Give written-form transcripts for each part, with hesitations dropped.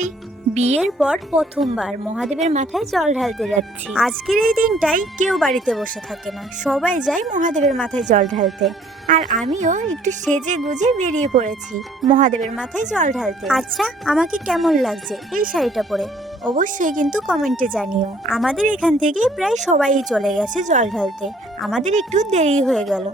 High, বিয়ের পর প্রথমবার মহাদেবের মাথায় জল ঢালতে যাচ্ছি। আজকের এই দিনটাই কেউ বাড়িতে বসে থাকে না, সবাই যায় মহাদেবের মাথায় জল ঢালতে। আর আমিও একটু সেজে গুজে বেরিয়ে পড়েছি মহাদেবের মাথায় জল ঢালতে। আচ্ছা, আমাকে কেমন লাগছে এই শাড়িটা পরে অবশ্যই কিন্তু কমেন্টে জানিও। আমাদের এখান থেকে প্রায় সবাই চলে গেছে জল ঢালতে, আমাদের একটু দেরি হয়ে গেল।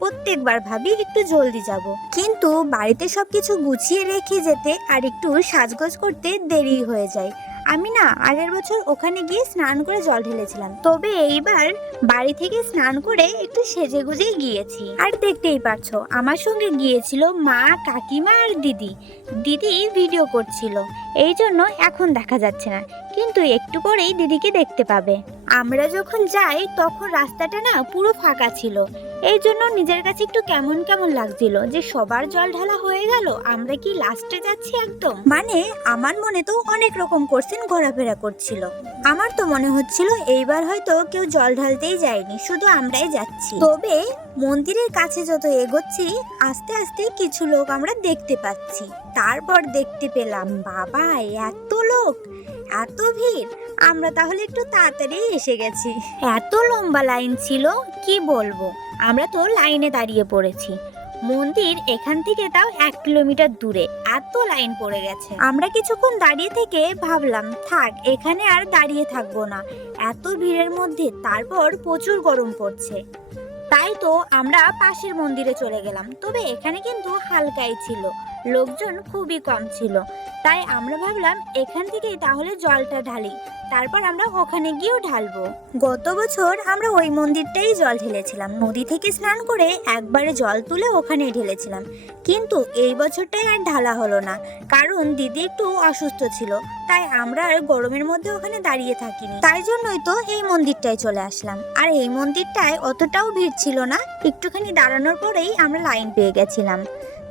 প্রত্যেকবার ভাবি একটু জলদি যাব, কিন্তু বাড়িতে সবকিছু গুছিয়ে রেখে যেতে আর একটু সাজগোজ করতে দেরি হয়ে যায়। আমি না আগের বছর ওখানে গিয়ে স্নান করে জল ঢেলেছিলাম, তবে এইবার বাড়ি থেকে স্নান করে একটু সেজে গুজে গিয়েছি। আর দেখতেই পারছো আমার সঙ্গে গিয়েছিল মা, কাকিমা আর দিদি। দিদি ভিডিও করছিল, এই জন্য এখন দেখা যাচ্ছে না, কিন্তু একটু পরেই দিদিকে দেখতে পাবে। আমরা যখন যাই তখন রাস্তাটা না পুরো ফাঁকা ছিল, এই জন্য নিজের কাছে একটু কেমন কেমন লাগছিল যে সবার জল ঢালা হয়ে গেল, আমরা কি লাস্টে যাচ্ছি একদম। মানে আমার মনে তো অনেক রকম কোশ্চেন ঘোরাফেরা করছিল। আমার তো মনে হচ্ছিল এইবার হয়তো কেউ জল ঢালতেই যায়নি, শুধু আমরাই যাচ্ছি। তবে মন্দিরের কাছে যত এগোচ্ছি আস্তে আস্তে কিছু লোক আমরা দেখতে পাচ্ছি। তারপর দেখতে পেলাম বাবা এত লোক, এত ভিড়, আমরা তাহলে একটু তাড়াতাড়ি এসে গেছি। এত লম্বা লাইন ছিল কি বলবো, আমরা তো লাইনে দাঁড়িয়ে পড়েছি। মন্দির এখান থেকে তাও 1 কিলোমিটার দূরে, এত লাইন পড়ে গেছে। আমরা কিছুক্ষণ দাঁড়িয়ে থেকে ভাবলাম থাক, এখানে আর দাঁড়িয়ে থাকবো না এত ভিড়ের মধ্যে। তারপর প্রচুর গরম পড়ছে, তাই তো আমরা পাশের মন্দিরে চলে গেলাম। তবে এখানে কিন্তু হালকাই ছিল, লোকজন খুবই কম ছিল, তাই আমরা ভাবলাম এখান থেকেই তাহলে জলটা ঢালি, তারপর আমরা ওখানে গিয়েও ঢালবো। গত বছর আমরা ওই মন্দিরটাই জল ঢেলেছিলাম, নদী থেকে স্নান করে একবারে জল তুলে ওখানেই ঢেলেছিলাম। কিন্তু এই বছরটাই আর ঢালা হলো না, কারণ দিদি একটু অসুস্থ ছিল, তাই আমরা আর গরমের মধ্যে ওখানে দাঁড়িয়ে থাকিনি। তাই জন্যই তো এই মন্দিরটায় চলে আসলাম। আর এই মন্দিরটায় অতটাও ভিড় ছিল না, একটুখানি দাঁড়ানোর পরেই আমরা লাইন পেয়ে গেছিলাম।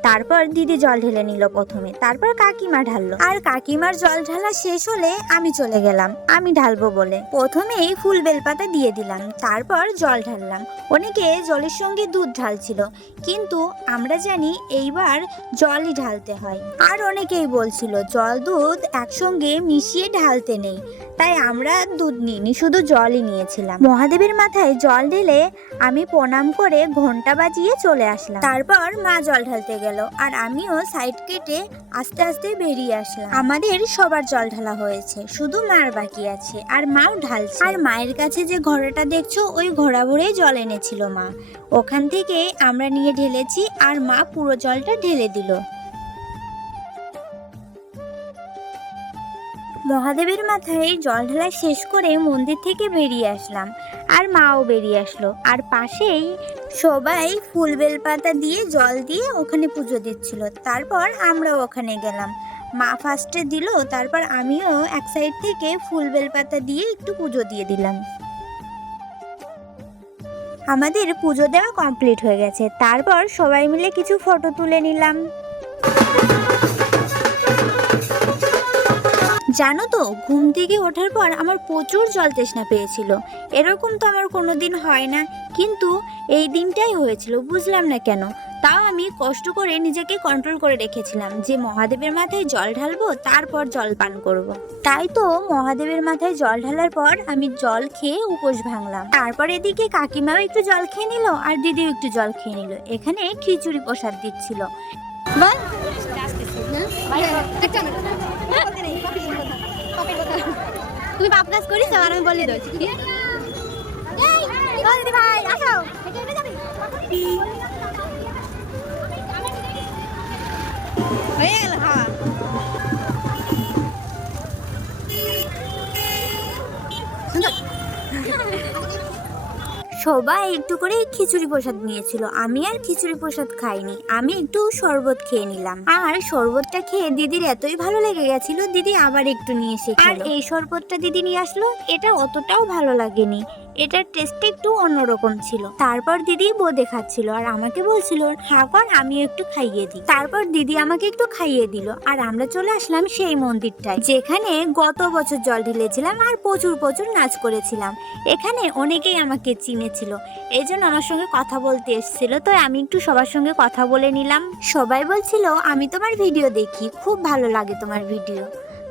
তারপর দিদি জল ঢেলে নিল প্রথমে, তারপর কাকিমা ঢাললো। আর কাকিমার জল ঢালা শেষ হলে আমি চলে গেলাম আমি ঢালবো বলে। প্রথমেই ফুল বেলপাতা দিয়ে দিলাম, তারপর জল ঢাললাম। অনেকে জলের সঙ্গে দুধ ঢালছিল, কিন্তু আমরা জানি এইবার জলই ঢালতে হয়। আর অনেকেই বলছিল জল দুধ একসঙ্গে মিশিয়ে ঢালতে নেই, তাই আমরা দুধ নিইনি, শুধু জলই নিয়েছিলাম। মহাদেবের মাথায় জল ঢেলে আমি প্রণাম করে ঘন্টা বাজিয়ে চলে আসলাম। তারপর মা জল ঢালতে গেল, আর আমিও সাইড কেটে আস্তে আস্তে বেরিয়ে আসলাম। আমাদের সবার জল ঢালা হয়েছে, শুধু মার বাকি আছে, আর মাও ঢালছে। আর মায়ের কাছে যে ঘোড়াটা দেখছো ওই ঘোড়া ভরে জল এনেছিল মা, ওখান থেকে আমরা নিয়ে ঢেলেছি, আর মা পুরো জলটা ঢেলে দিল। মহাদেবের মাথায় জল ঢালা শেষ করে মন্দির থেকে বেরিয়ে আসলাম, আর মাও বেরিয়ে আসলো। আর পাশেই সবাই ফুল বেলপাতা দিয়ে জল দিয়ে ওখানে পুজো দিচ্ছিল। তারপর আমরাও ওখানে গেলাম, মা ফার্স্টে দিল, তারপর আমিও এক সাইড থেকে ফুল বেলপাতা দিয়ে একটু পুজো দিয়ে দিলাম। আমাদের পুজো দেওয়া কমপ্লিট হয়ে গেছে, তারপর সবাই মিলে কিছু ফটো তুলে নিলাম। জানো তো, ঘুম থেকে ওঠার পর আমার প্রচুর জল তৃষ্ণা পেয়েছিল, এরকম তো আমার কোনোদিন হয় না, কিন্তু এই দিনটাই হয়েছিল, বুঝলাম না কেন। তাও আমি কষ্ট করে নিজেকে কন্ট্রোল করে রেখেছিলাম যে মহাদেবের মাথায় জল ঢালবো, তারপর জল পান করব। তাই তো মহাদেবের মাথায় জল ঢালার পর আমি জল খেয়ে উপোস ভাঙলাম। তারপর এদিকে কাকিমাও একটু জল খেয়ে নিল, আর দিদিও একটু জল খেয়ে নিল। এখানে খিচুড়ি প্রসাদ দিচ্ছিল। তুমি পাপ কাজ করিস আর আমি বলে দিচ্ছি ভাই আসো। হ্যাঁ সবাই একটু করে খিচুড়ি প্রসাদ নিয়েছিল, আমি আর খিচুড়ি প্রসাদ খাইনি, আমি একটু শরবত খেয়ে নিলাম। আর শরবতটা খেয়ে দিদির এতই ভালো লেগে গেছিল, দিদি আবার একটু নিয়ে এসে। আর এই শরবতটা দিদি নিয়ে আসলো, এটা অতটাও ভালো লাগেনি, এটার টেস্টটা একটু অন্যরকম ছিল। তারপর দিদি বোঁদে খাচ্ছিল, আর আমাকে বলছিল হ্যাঁ কর, আমি একটু খাইয়ে দিই। তারপর দিদি আমাকে একটু খাইয়ে দিল, আর আমরা চলে আসলাম সেই মন্দিরটায় যেখানে গত বছর জল ঢেলেছিলাম আর প্রচুর প্রচুর নাচ করেছিলাম। এখানে অনেকেই আমাকে চিনেছিল, এই জন্য আমার সঙ্গে কথা বলতে এসেছিল, তো আমি একটু সবার সঙ্গে কথা বলে নিলাম। সবাই বলছিল আমি তোমার ভিডিও দেখি, খুব ভালো লাগে তোমার ভিডিও।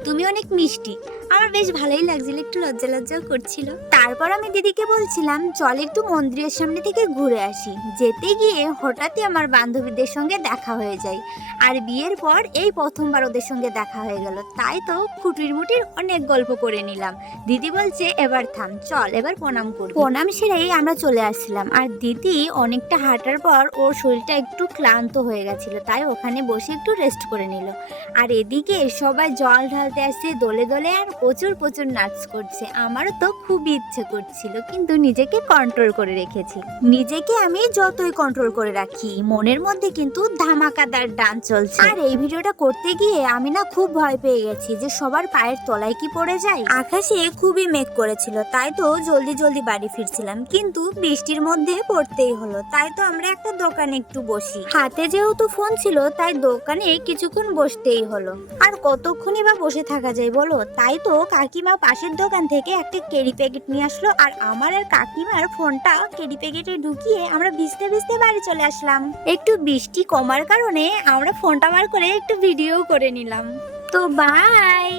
তুমি অনেক মিষ্টি। আমার বেশ ভালোই লাগছিল, একটু লজ্জা লজ্জাও করছিল। তারপর আমি দিদিকে বলছিলাম চল একটু মন্দিরের সামনে থেকে ঘুরে আসি। যেতে গিয়ে হঠাৎই আমার বান্ধবীদের সঙ্গে দেখা হয়ে যায়। আর বিয়ের পর এই প্রথমবার ওদের সঙ্গে দেখা হয়ে গেল, তাই তো খুঁটির মুটির অনেক গল্প করে নিলাম। দিদি বলছে এবার থাম, চল এবার প্রণাম করি। প্রণাম সেরেই আমরা চলে আসছিলাম। আর দিদি অনেকটা হাঁটার পর ওর শরীরটা একটু ক্লান্ত হয়ে গেছিল, তাই ওখানে বসে একটু রেস্ট করে নিল। আর এদিকে সবাই জল ঢালতে আসছে দোলে দোলে, আর প্রচুর প্রচুর নাচ করছে। আমারও তো খুবই ইচ্ছে করছিল, কিন্তু নিজেকে কন্ট্রোল করে রেখেছি। নিজেকে আমি যতই কন্ট্রোল করে রাখি, মনের মধ্যে কিন্তু ধামাকাদার ডান্স চলছে। আর এই ভিডিওটা করতে গিয়ে আমি না খুব ভয় পেয়ে গেছি যে সবার পায়ের তলায় কি পড়ে যায়। আকাশে খুবই মেঘ করেছিল, তাই তো জলদি জলদি বাড়ি ফিরছিলাম, কিন্তু বৃষ্টির মধ্যে পড়তেই হলো। তাই তো আমরা একটা দোকানে একটু বসি। হাতে যেহেতু ফোন ছিল, তাই দোকানে কিছুক্ষণ বসতেই হলো। আর কতক্ষণই বা বসে থাকা যায় বলো। তাই তো কাকিমা পাশের দোকান থেকে একটা ক্যারি প্যাকেট নিয়ে আসলো, আর আমার আর কাকিমার ফোনটা ক্যারি প্যাকেটে ঢুকিয়ে আমরা ভিজতে ভিজতে বাড়ি চলে আসলাম। একটু বৃষ্টি কমার কারণে আমরা ফোনটা বার করে একটু ভিডিও করে নিলাম। তো বাই।